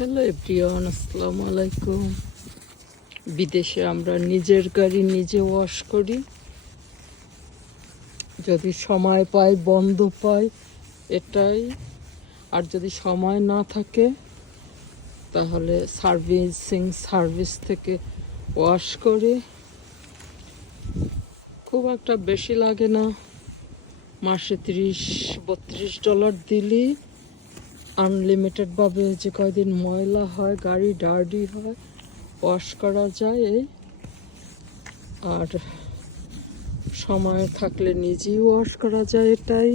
Hello everyone, আসসালামু আলাইকুম। বিদেশে আমরা নিজের গাড়ি নিজে ওয়াশ করি, যদি সময় পাই, বন্ধ পাই, এটাই। আর যদি সময় না থাকে তাহলে সার্ভিস থেকে ওয়াশ করি। খুব একটা বেশি লাগে না, মাসে $30-32 দিলেই আনলিমিটেডভাবে যে কয়দিন ময়লা হয়, গাড়ি ডার্টি হয়, ওয়াশ করা যায়। আর সময় থাকলে নিজেই ওয়াশ করা যায়, এটাই।